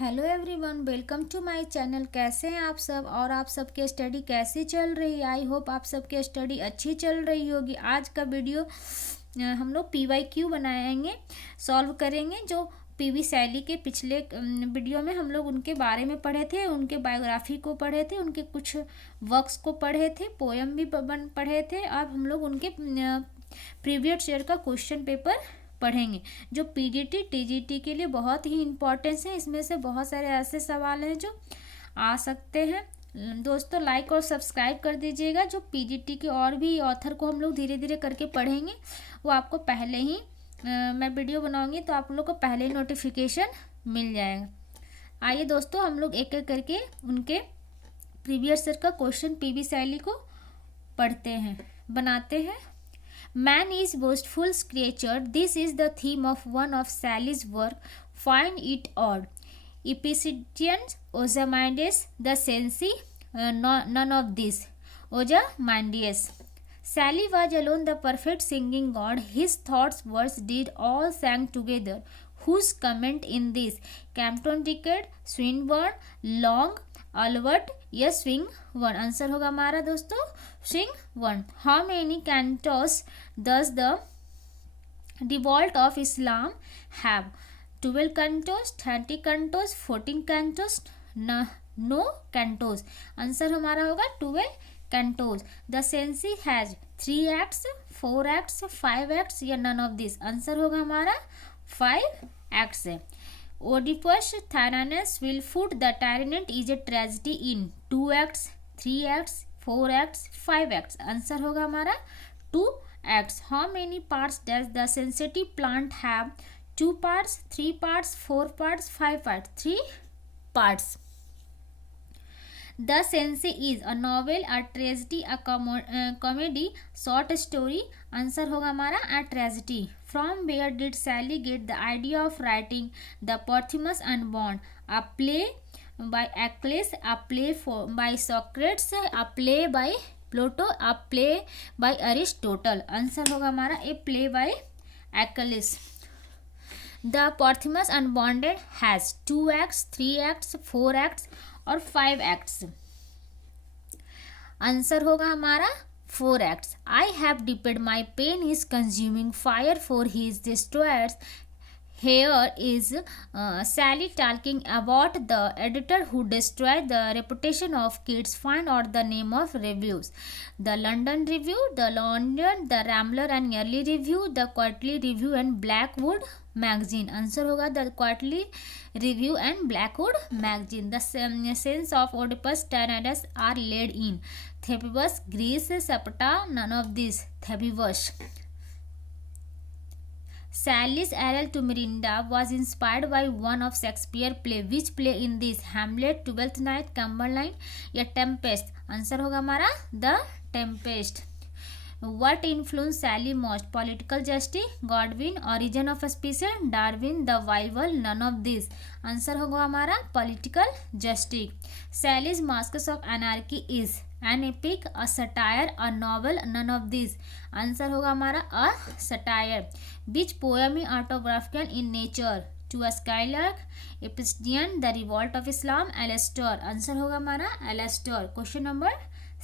Hello everyone, welcome to my channel. कैसे हैं आप सब और आप सबकी स्टडी कैसी चल रही है। आई होप आप सबकी स्टडी अच्छी चल रही होगी। आज का वीडियो हम लोग PYQ बनाएंगे, सॉल्व करेंगे। जो PV शैली के पिछले वीडियो में हम लोग उनके बारे में पढ़े थे, उनके बायोग्राफी को पढ़े थे, उनके कुछ वर्क्स को पढ़े थे, पोएम भी पढ़े थे। अब हम लोग उनके प्रीवियस ईयर का क्वेश्चन पेपर पढ़ेंगे जो PGT TGT के लिए बहुत ही इम्पोर्टेंस है। इसमें से बहुत सारे ऐसे सवाल हैं जो आ सकते हैं। दोस्तों लाइक और सब्सक्राइब कर दीजिएगा। जो PGT के और भी ऑथर को हम लोग धीरे धीरे करके पढ़ेंगे वो आपको पहले ही मैं वीडियो बनाऊंगी तो आप लोग को पहले ही नोटिफिकेशन मिल जाएगा। आइए दोस्तों हम लोग एक एक करके उनके प्रीवियस ईयर का क्वेश्चन PV शैली को पढ़ते हैं, बनाते हैं। Man is boastful creature. This is the theme of one of Sally's work. Find it odd. Epictetus, Ozymandias, the Cenci, none of this. Ozymandias. Sally was alone the perfect singing god. His thoughts, words, deed all sang together. Whose comment in this? Campton Ticket, Swinburne, Long, Albert या swing one. Answer होगा हमारा दोस्तों swing one. How many Cantos does the revolt of Islam have? 12 cantos, 30 cantos, 14 cantos, no cantos। Answer हमारा होगा 12 cantos। The Cenci has 3 acts, 4 acts, 5 acts या none of this। Answer होगा हमारा 5 acts है। Oedipus Tyrannus will foot the tyrant is a tragedy in 2 acts, 3 acts, 4 acts, 5 acts। Answer होगा हमारा 2 acts। How many parts does the sensitive plant have? 2 parts, 3 parts, 4 parts, 5 parts। 3 parts। The Cenci is a novel, a tragedy, a comedy, short story। Answer होगा हमारा a tragedy। From where did Sally get the idea of writing the Porthemus Unbound? A play by Achilles, a play by Socrates, a play by Plato, a play by Aristotle। Answer होगा हमारा a play by Achilles। The Porthemus Unbounded has 2 acts, 3 acts, 4 acts और 5 acts। Answer होगा हमारा 4 acts। I have dipped my pen is consuming fire for his destroyers। Here is Sally talking about the editor who destroyed the reputation of kids. Find out the name of reviews: the London Review, the London, the Rambler and Yearly Review, the Quarterly Review and Blackwood Magazine। Answer होगा the Quarterly Review and Blackwood Magazine। The scenes of Oedipus Tyrannus are laid in Thebes, Greece, Sparta, none of these। Thebes। Sally's Arrel to Mirinda was inspired by one of Shakespeare's play। Which play in this? Hamlet, Twelfth Night, Cumberland या Tempest। Answer होगा हमारा The Tempest। What influenced Sally most? Political justice, Godwin, Origin of Species, Darwin, the Bible, none of these। Answer होगा हमारा Political justice। Sally's Masks of Anarchy is an epic, a satire, a novel, none of these। Answer होगा हमारा a satire। Which poem is autobiographical in nature? To a Skylark, Epictetus, The Revolt of Islam, Alastair। Answer होगा हमारा Alastair। Question number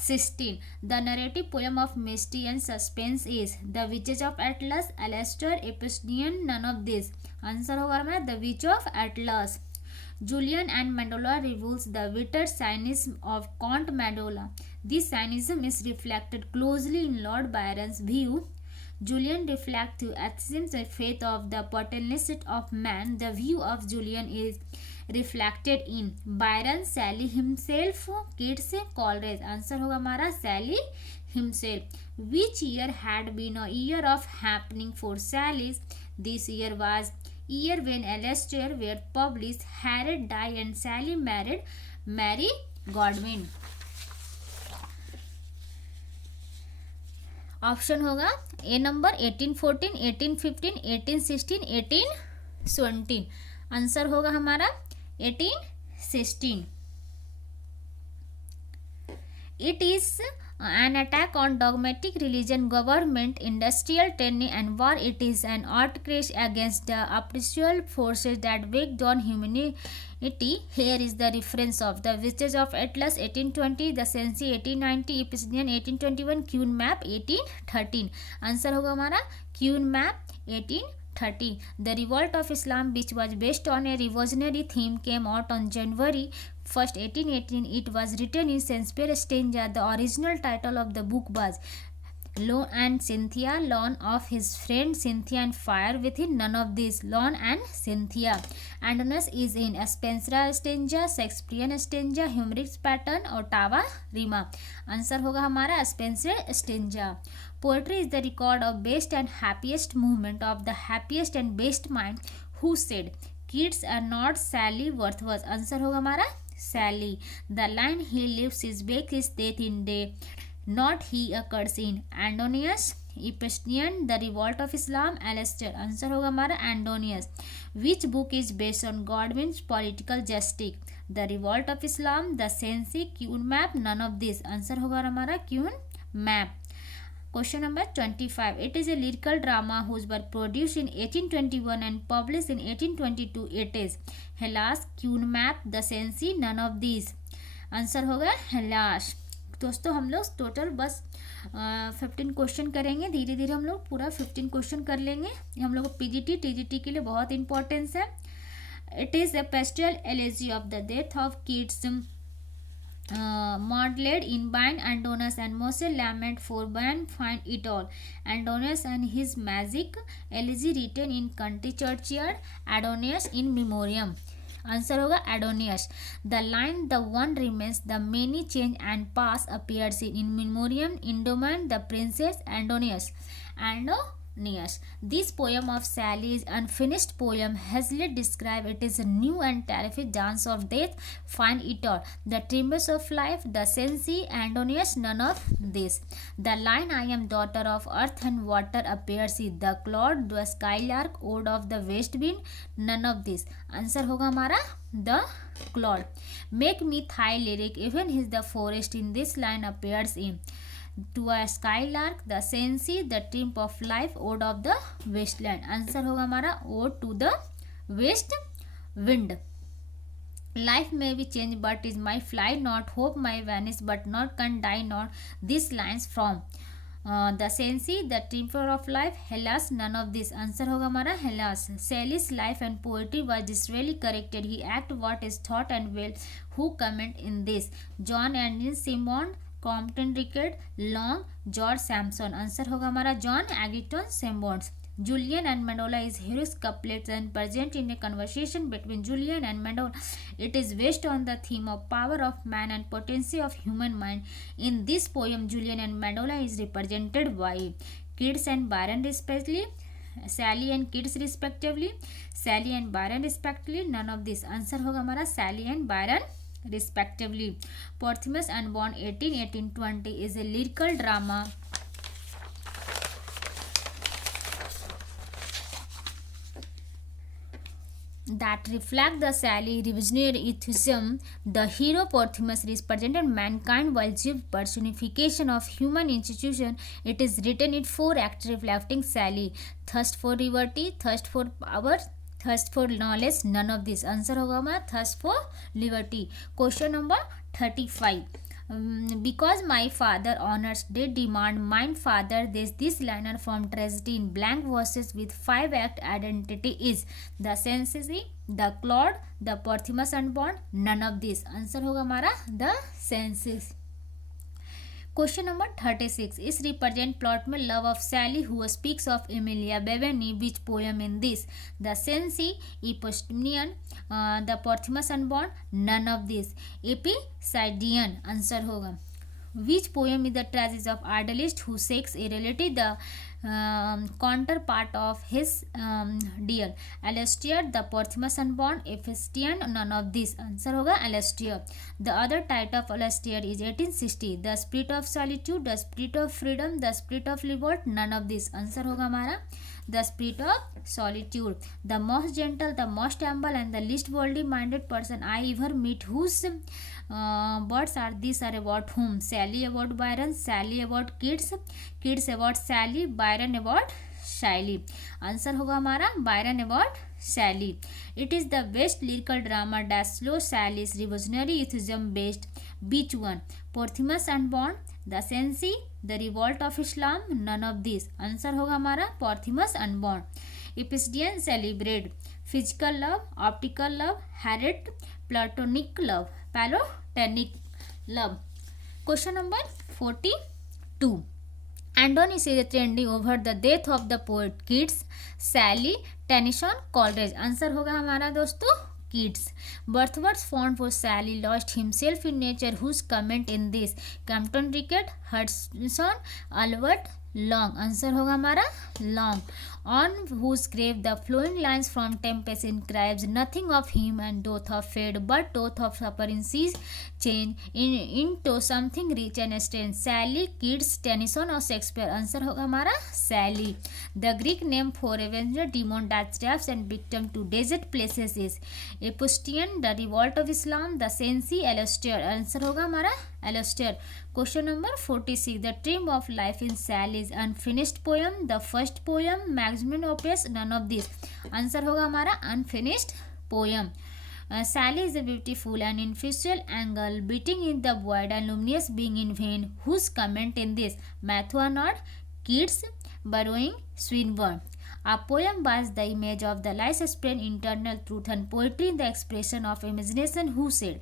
16। The narrative poem of mystery and suspense is The Witches of Atlas, Alastair, Epictetus, none of these। Answer होगा हमारा The Witch of Atlas। Julian and Mandola reveals the bitter cynicism of Count Mandola. This cynicism is reflected closely in Lord Byron's view. Julian reflects the atheism and faith of the paternality of man. The view of Julian is reflected in Byron, Sally himself, kids, Coleridge। Answer होगा हमारा Sally himself। Which year had been a year of happening for Sally? This year was year when Alastair were published, Harriet died and Sally married Mary Godwin। Option होगा ए number 1814, 1815, 1816, 1817। Answer होगा हमारा 1816। It is an attack on dogmatic religion, government, industrial tyranny, and war. It is an outrage against the oppressive forces that weighed on humanity. Here is the reference of the Vistas of Atlas 1820, the Cenci 1890, Epistinian 1821, Kuhn map 1813. Answer होगा हमारा Kuhn map 1830. The revolt of Islam, which was based on a revolutionary theme, came out on January 1st, 1818. It was written in Shakespeare stanza. The original title of the book was Lone and Cynthia, Lone of his friend Cynthia, and fire within. None of these. Lone and Cynthia. Andonius is in Spenser stanza, Shakespearean stanza, humorous pattern, Ottawa rima. Answer होगा हमारा Spencer stanza. Poetry is the record of best and happiest movement of the happiest and best mind who said kids are not Sally Wordsworth. Answer होगा हमारा Sally. The line he lives his wake his death in day, not he occurs in. Andonius, Epistinian, The Revolt of Islam, Alastair. Answer होगा हमारा Andonius. Which book is based on Godwin's political justice? The Revolt of Islam, The Cenci, Kuhn map. None of this. Answer होगा हमारा Kuhn map. Question number 25. It is a lyrical drama whose were produced in 1821 and published in 1822. It is Hellas, Kuhn map, The Cenci, none of these. Answer होगा Hellas. दोस्तों हम लोग total बस 15 question करेंगे. धीरे धीरे हम लोग पूरा 15 क्वेश्चन कर लेंगे. हम लोग पीजीटी टीजीटी के लिए बहुत इंपॉर्टेंस है. It is a pastel elegy of the death of kids modeled in Ban Andonius and Moses lament for Ban find it all. Andonius and his magic elegy written in country churchyard. Adonius in memoriam. Answer होगा Adonais. The line the one remains the many change and pass appears in memoriam Indoman the princess Andonius. This poem of Sally is unfinished poem. Hazlitt described it as a new and terrific dance of death. Find it all. The tremors of life, the Cenci, Andonius, none of this. The line I am daughter of earth and water appears in the cloud, the skylark, ode of the west wind, none of this. Answer होगा हमारा the cloud. Make me thy lyric, even his the forest in this line appears in. To a skylark, the Cenci, the triumph of life, ode of the wasteland. Answer होगा हमारा ode to the west wind. Life may be changed but is my flight not, hope my vanish but not, can die not. These lines from the Cenci, the triumph of life, Hellas, none of this. Answer होगा हमारा Hellas. Shelley's life and poetry was desperately corrected. He act what is thought and well. Who comment in this? John Anderson, Simon Compton Rickard, Long, George Sampson. Answer होगा हमारा John एगिटन सेम्बॉन्स. Julian and Mandola is heroic couplets and present in a conversation between Julian and Mandola. It is based on the theme of power of man and potency of human mind. In this poem, Julian and Mandola is represented by kids and Byron respectively, Sally and kids respectively, Sally and Byron respectively. None of this. Answer होगा हमारा Sally and Byron respectively. Porthemus Unborn 1818-20 is a lyrical drama that reflect the Sally revisionary atheism. The hero Porthemus represented mankind while Jeff personification of human institution. It is written in 4 acts reflecting Sally. Thirst for liberty, thirst for power, thirst for knowledge, none of this. Answer होगा हमारा thirst for liberty. Question number 35. Because my father honors did demand mine father this liner from tragedy in blank verses with 5 act identity is the Cenci, the Claude, the Porthemus Unborn, none of this. Answer होगा हमारा the Cenci. Question number 36 is represent plot में love of Sally who speaks of Emilia Bevany. Which poem in this? The Cenci, Epistimian, the Porthemus Unborn, none of this. Epicdian. Answer होगा. Which poem is the tragedy of idlest who seeks a relative, the counterpart of his dear? Alastair, the Porthemus Unborn, Epistimian, none of this. Answer होगा Alastair. The other title of Alastair is 1860. The spirit of solitude, the spirit of freedom, the spirit of revolt, none of this. Answer होगा हमारा the spirit of solitude. The most gentle, the most humble, and the least worldly minded person I ever meet. Whose words are these are about whom? Sally about Byron, Sally about kids, kids about Sally, Byron about Sally. Answer होगा हमारा Byron about Sally. It is the best lyrical drama that slow Sally's revolutionary atheism based. Which one? Porthemus and Bond, the Sensi, the revolt of Islam, none of these. Answer होगा हमारा Porthemus and Bond. Epictetus celebrate physical love, optical love, Harriet, platonic love, Platonic love. Question number 42. Antony is trending over the death of the poet Keats, Sally, Tennyson, Coleridge. Answer होगा हमारा दोस्तों Keats. Wordsworth found for Sally lost himself in nature. Whose comment in this? Compton Rickett, Hudson, Albert, Long. Answer होगा हमारा Long. On whose grave the flowing lines from Tempest inscribes nothing of him and doth of fade, but doth of suffering seas change into something rich and strange. Sally, Keats, Tennyson or Shakespeare. Answer होगा हमारा Sally. The Greek name for avenger demon that traps and victim to desert places is Epictetus, the revolt of Islam, the Sensi, Alastair. Answer होगा हमारा Alastair. Question number 46. The theme of life in Sally is unfinished poem, the first poem, maximum opus, none of these. Answer होगा हमारा unfinished poem. Sally is a beautiful and infernal angle beating in the void and luminous being in vain. Whose comment in this? Matthew Arnold, Keats, Burrowing, Swinburne. A poem was the image of the life explain internal truth and poetry in the expression of imagination. Who said?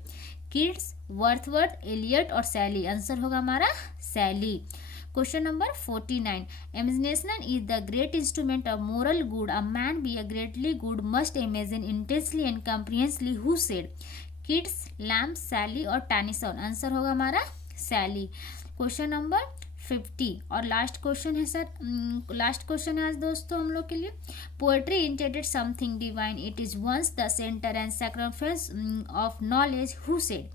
Keats, Wordsworth, Eliot और Sally. Answer होगा हमारा Sally. Question number 49. Imagination is the great instrument of moral good. A man be a greatly good must imagine intensely and comprehensively. Who said? Keats, Lamb, Sally और Tennyson. Answer होगा हमारा Sally. Question number 50 और last question है sir. Last question है आज दोस्तों हम लोग के लिए. Poetry intended something divine, it is once the centre and sacrifice of knowledge. Who said?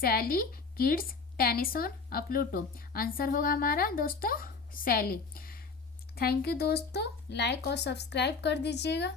Sally, kids, Tennyson और प्लूटो. आंसर होगा हमारा दोस्तों सैली. थैंक यू दोस्तों, लाइक और सब्सक्राइब कर दीजिएगा.